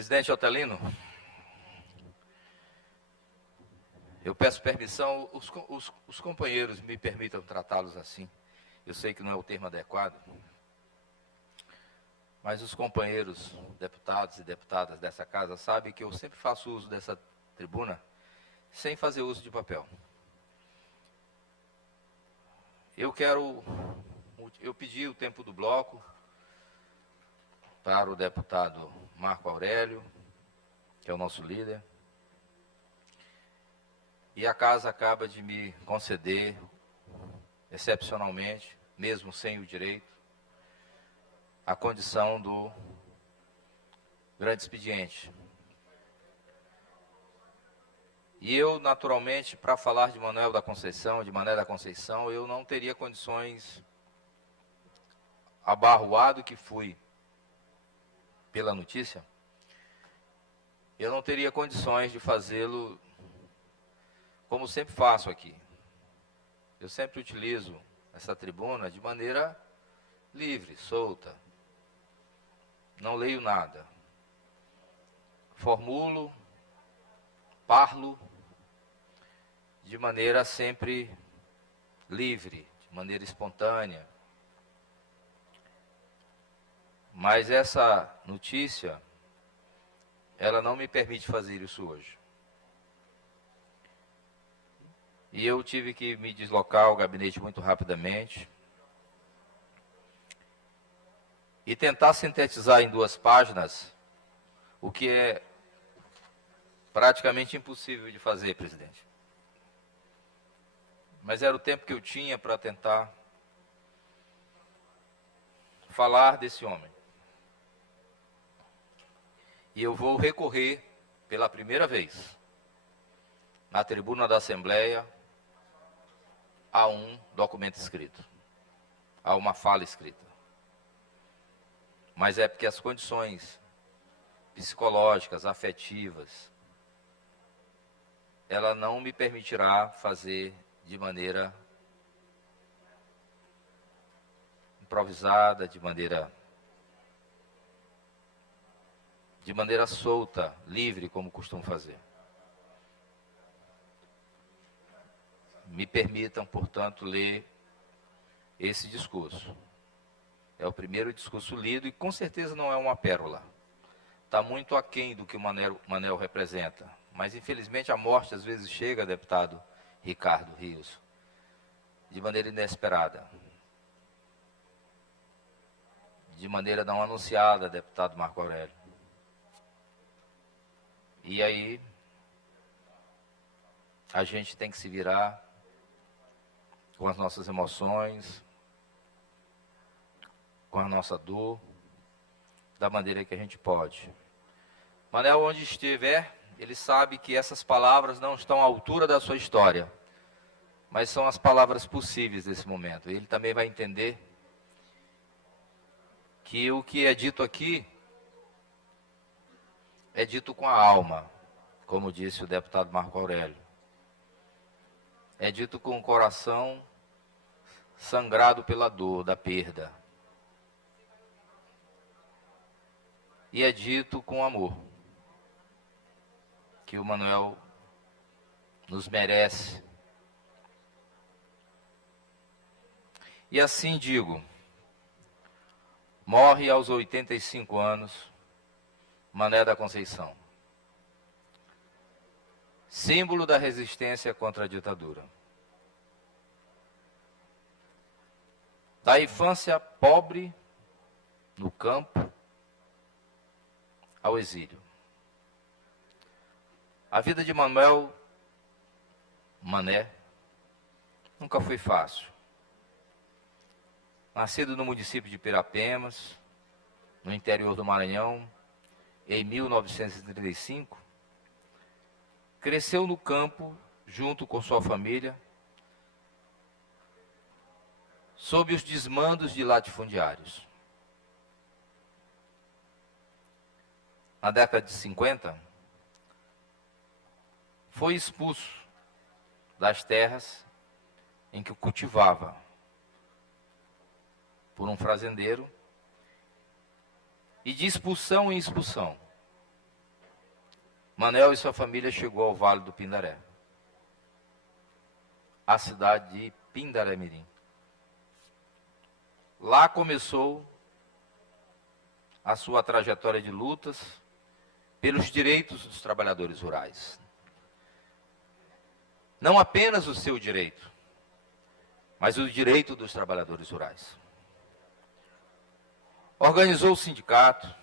Presidente Otelino, eu peço permissão, os companheiros me permitam tratá-los assim. Eu sei que não é o termo adequado, mas os companheiros deputados e deputadas dessa casa sabem que eu sempre faço uso dessa tribuna sem fazer uso de papel. Eu pedi o tempo do bloco para o deputado Marco Aurélio, que é o nosso líder, e a casa acaba de me conceder, excepcionalmente, mesmo sem o direito, a condição do grande expediente. E eu, naturalmente, para falar de Mané da Conceição, eu não teria condições, abarroado que fui pela notícia, eu não teria condições de fazê-lo como sempre faço aqui. Eu sempre utilizo essa tribuna de maneira livre, solta. Não leio nada. Formulo, parlo de maneira sempre livre, de maneira espontânea. Mas essa notícia, ela não me permite fazer isso hoje. E eu tive que me deslocar ao gabinete muito rapidamente e tentar sintetizar em 2 páginas o que é praticamente impossível de fazer, presidente. Mas era o tempo que eu tinha para tentar falar desse homem. E eu vou recorrer pela primeira vez na tribuna da Assembleia a um documento escrito, a uma fala escrita. Mas é porque as condições psicológicas, afetivas, ela não me permitirá fazer de maneira improvisada, de maneira solta, livre, como costumo fazer. Me permitam, portanto, ler esse discurso. É o primeiro discurso lido e com certeza não é uma pérola. Está muito aquém do que o Manel representa. Mas, infelizmente, a morte às vezes chega, deputado Ricardo Rios, de maneira inesperada. De maneira não anunciada, deputado Marco Aurélio. E aí, a gente tem que se virar com as nossas emoções, com a nossa dor, da maneira que a gente pode. Manel, onde estiver, ele sabe que essas palavras não estão à altura da sua história, mas são as palavras possíveis nesse momento. Ele também vai entender que o que é dito aqui é dito com a alma, como disse o deputado Marco Aurélio. É dito com o coração sangrado pela dor da perda. E é dito com amor, que o Manuel nos merece. E assim digo, morre aos 85 anos, Mané da Conceição, símbolo da resistência contra a ditadura. Da infância pobre no campo ao exílio. A vida de Manuel Mané nunca foi fácil. Nascido no município de Pirapemas, no interior do Maranhão, em 1935, cresceu no campo junto com sua família, sob os desmandos de latifundiários. Na década de 50, foi expulso das terras em que cultivava por um fazendeiro, e de expulsão em expulsão Manuel e sua família chegou ao Vale do Pindaré, a cidade de Pindaré-Mirim. Lá começou a sua trajetória de lutas pelos direitos dos trabalhadores rurais. Não apenas o seu direito, mas o direito dos trabalhadores rurais. Organizou o sindicato,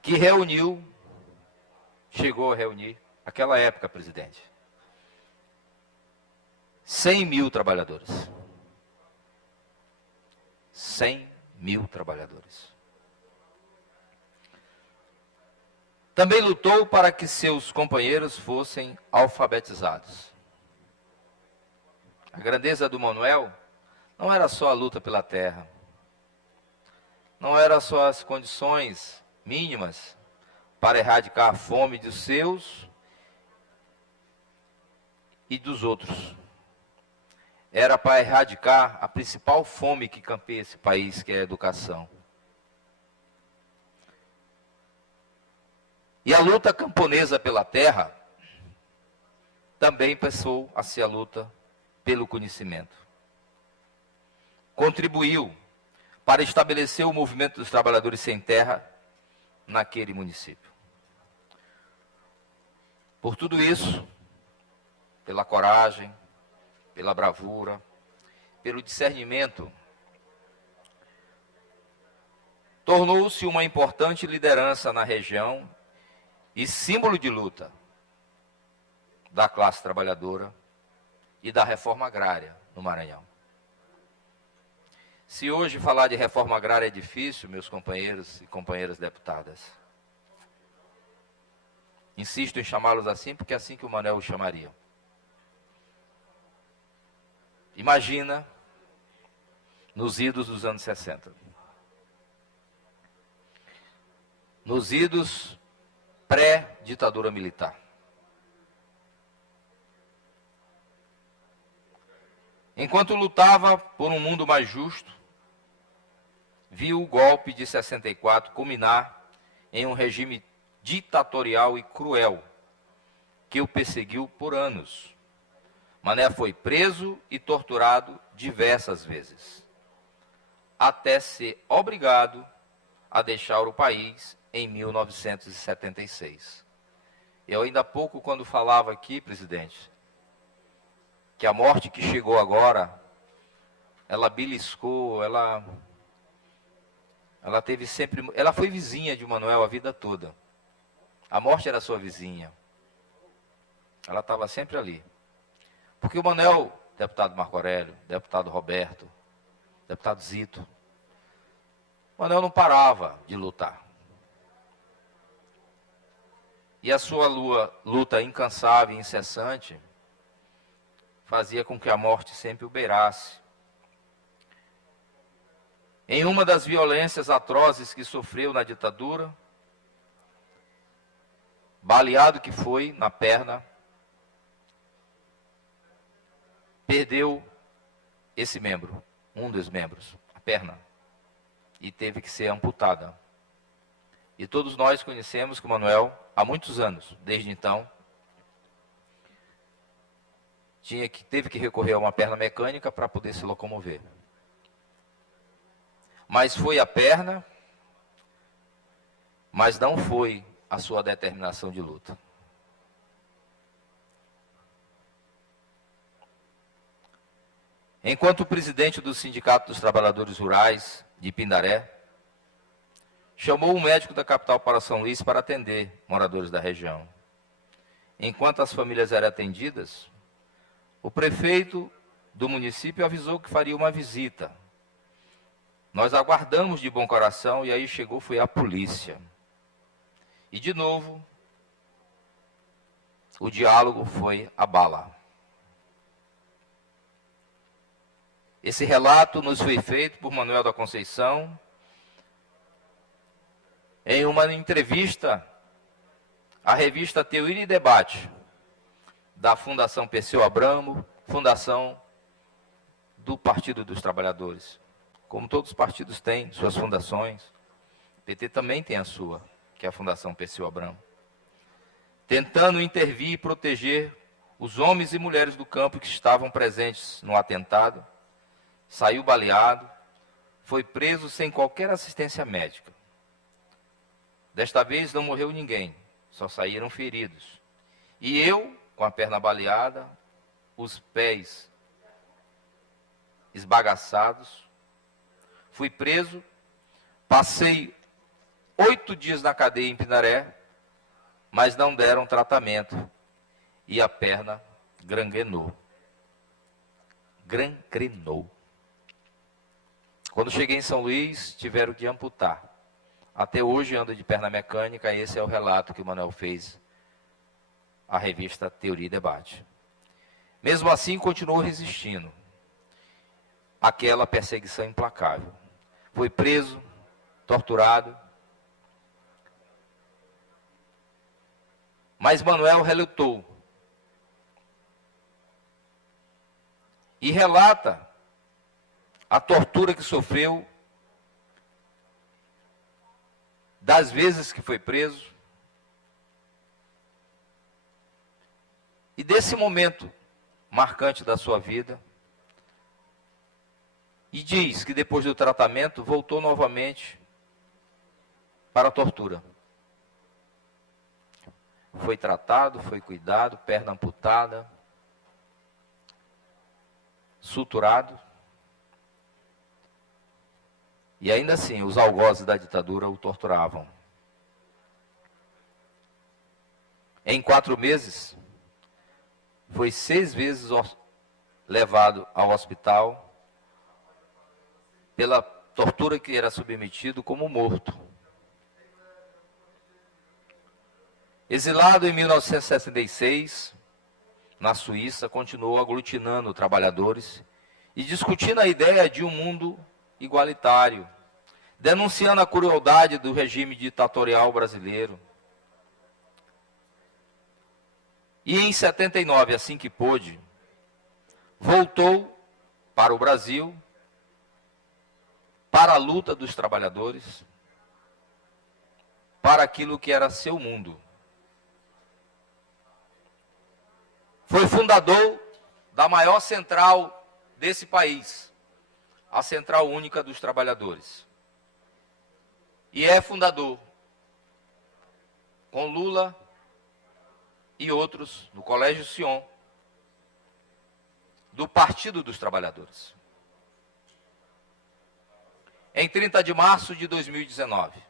que chegou a reunir, naquela época, presidente, 100 mil trabalhadores. 100 mil trabalhadores. Também lutou para que seus companheiros fossem alfabetizados. A grandeza do Manuel não era só a luta pela terra, não era só as condições mínimas para erradicar a fome dos seus e dos outros. Era para erradicar a principal fome que campeia esse país, que é a educação. E a luta camponesa pela terra também passou a ser a luta pelo conhecimento. Contribuiu para estabelecer o movimento dos trabalhadores sem terra naquele município. Por tudo isso, pela coragem, pela bravura, pelo discernimento, tornou-se uma importante liderança na região e símbolo de luta da classe trabalhadora e da reforma agrária no Maranhão. Se hoje falar de reforma agrária é difícil, meus companheiros e companheiras deputadas, insisto em chamá-los assim, porque é assim que o Manuel o chamaria. Imagina nos idos dos anos 60. Nos idos pré-ditadura militar. Enquanto lutava por um mundo mais justo, viu o golpe de 64 culminar em um regime ditatorial e cruel, que o perseguiu por anos. Mané foi preso e torturado diversas vezes, até ser obrigado a deixar o país em 1976. Eu ainda há pouco, quando falava aqui, presidente, que a morte que chegou agora, ela beliscou, ela teve sempre, ela foi vizinha de Manuel a vida toda. A morte era sua vizinha. Ela estava sempre ali. Porque o Manuel, deputado Marco Aurélio, deputado Roberto, deputado Zito, o Manuel não parava de lutar. E a sua luta incansável e incessante fazia com que a morte sempre o beirasse. Em uma das violências atrozes que sofreu na ditadura, baleado que foi na perna, perdeu esse membro, um dos membros, a perna, e teve que ser amputada. E todos nós conhecemos que o Manuel, há muitos anos, desde então, teve que recorrer a uma perna mecânica para poder se locomover. Mas foi a perna, mas não foi a sua determinação de luta. Enquanto o presidente do Sindicato dos Trabalhadores Rurais de Pindaré chamou um médico da capital para São Luís para atender moradores da região. Enquanto as famílias eram atendidas, o prefeito do município avisou que faria uma visita. Nós aguardamos de bom coração e aí foi a polícia. E de novo, o diálogo foi a bala. Esse relato nos foi feito por Manuel da Conceição em uma entrevista à revista Teoria e Debate, da Fundação Perseu Abramo, fundação do Partido dos Trabalhadores, como todos os partidos têm suas fundações, o PT também tem a sua, que é a Fundação Perseu Abramo, tentando intervir e proteger os homens e mulheres do campo que estavam presentes no atentado, saiu baleado, foi preso sem qualquer assistência médica. Desta vez não morreu ninguém, só saíram feridos. E eu, com a perna baleada, os pés esbagaçados, fui preso, passei 8 dias na cadeia em Pindaré, mas não deram tratamento e a perna gangrenou. Quando cheguei em São Luís, tiveram que amputar. Até hoje ando de perna mecânica, e esse é o relato que o Manuel fez à revista Teoria e Debate. Mesmo assim, continuou resistindo àquela perseguição implacável. Foi preso, torturado, mas Manuel relutou e relata a tortura que sofreu das vezes que foi preso e desse momento marcante da sua vida, e diz que depois do tratamento voltou novamente para a tortura. Foi tratado, foi cuidado, perna amputada, suturado, e ainda assim os algozes da ditadura o torturavam. Em 4 meses, foi 6 vezes levado ao hospital pela tortura que era submetido como morto. Exilado em 1966, na Suíça, continuou aglutinando trabalhadores e discutindo a ideia de um mundo igualitário, denunciando a crueldade do regime ditatorial brasileiro. E em 79, assim que pôde, voltou para o Brasil, para a luta dos trabalhadores, para aquilo que era seu mundo. Foi fundador da maior central desse país, a Central Única dos Trabalhadores. E é fundador, com Lula e outros, no Colégio Sion, do Partido dos Trabalhadores. Em 30 de março de 2019,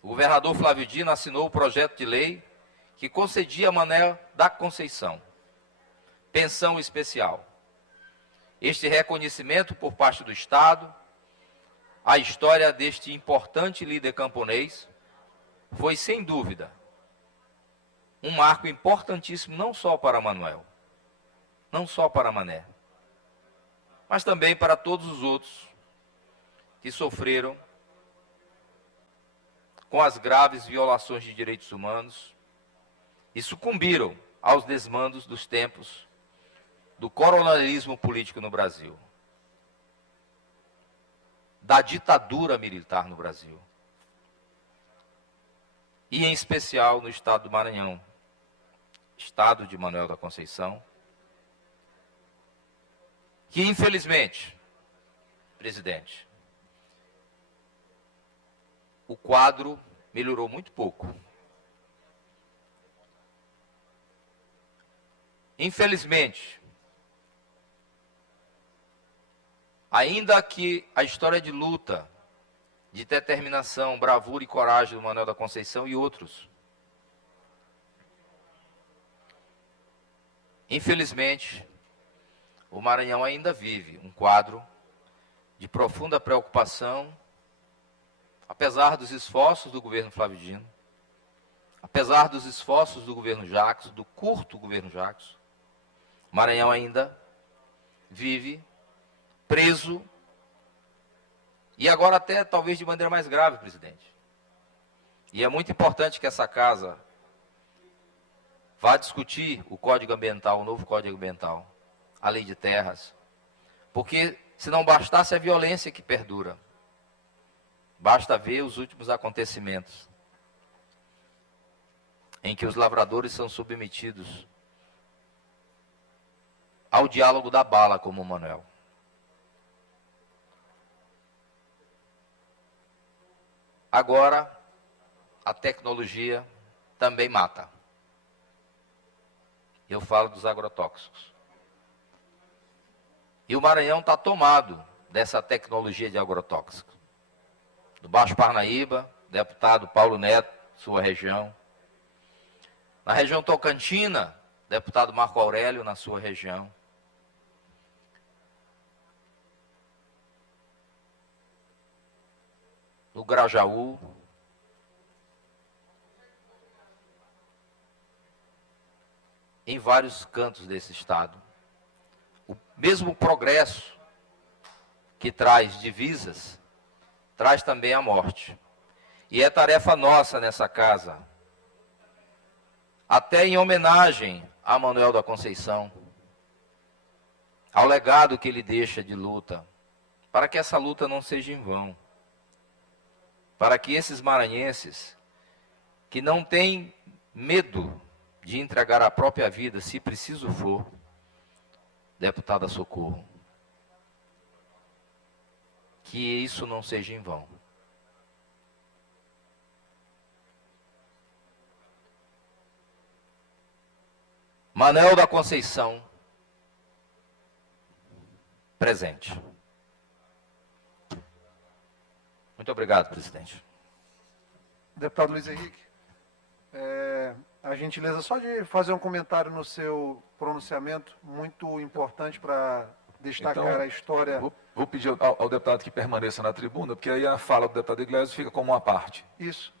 o governador Flávio Dino assinou o projeto de lei que concedia a Mané da Conceição pensão especial. Este reconhecimento por parte do Estado, a história deste importante líder camponês, foi sem dúvida um marco importantíssimo não só para Manuel, não só para Mané, mas também para todos os outros que sofreram com as graves violações de direitos humanos e sucumbiram aos desmandos dos tempos do coronelismo político no Brasil, da ditadura militar no Brasil, e em especial no estado do Maranhão, estado de Manoel da Conceição, que infelizmente, presidente, o quadro melhorou muito pouco. Infelizmente, ainda que a história de luta, de determinação, bravura e coragem do Manoel da Conceição e outros, infelizmente, o Maranhão ainda vive um quadro de profunda preocupação, apesar dos esforços do governo Flávio Dino, apesar dos esforços do governo Jacques, do curto governo Jacques, o Maranhão ainda vive preso, e agora até talvez de maneira mais grave, presidente. E é muito importante que essa casa vá discutir o Código Ambiental, o novo Código Ambiental, a Lei de Terras, porque Se não bastasse a violência que perdura, basta ver os últimos acontecimentos, em que os lavradores são submetidos ao diálogo da bala, como o Manuel. Agora, a tecnologia também mata. Eu falo dos agrotóxicos. E o Maranhão está tomado dessa tecnologia de agrotóxicos. Do Baixo Parnaíba, deputado Paulo Neto, sua região. Na região Tocantina, deputado Marco Aurélio, na sua região. No Grajaú. Em vários cantos desse estado. O mesmo progresso que traz divisas, traz também a morte. E é tarefa nossa nessa casa, até em homenagem a Manuel da Conceição, ao legado que ele deixa de luta, para que essa luta não seja em vão. Para que esses maranhenses, que não têm medo de entregar a própria vida, se preciso for, deputada Socorro, que isso não seja em vão. Manuel da Conceição, presente. Muito obrigado, presidente. Deputado Luiz Henrique, a gentileza só de fazer um comentário no seu pronunciamento, muito importante para destacar então, a história. Vou pedir ao deputado que permaneça na tribuna, porque aí a fala do deputado Iglesias fica como uma parte. Isso.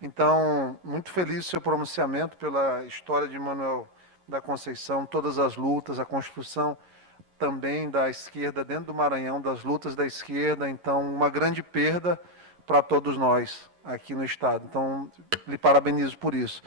Então, muito feliz o seu pronunciamento pela história de Manuel da Conceição, todas as lutas, a construção também da esquerda dentro do Maranhão, das lutas da esquerda. Então, uma grande perda para todos nós aqui no estado. Então, lhe parabenizo por isso.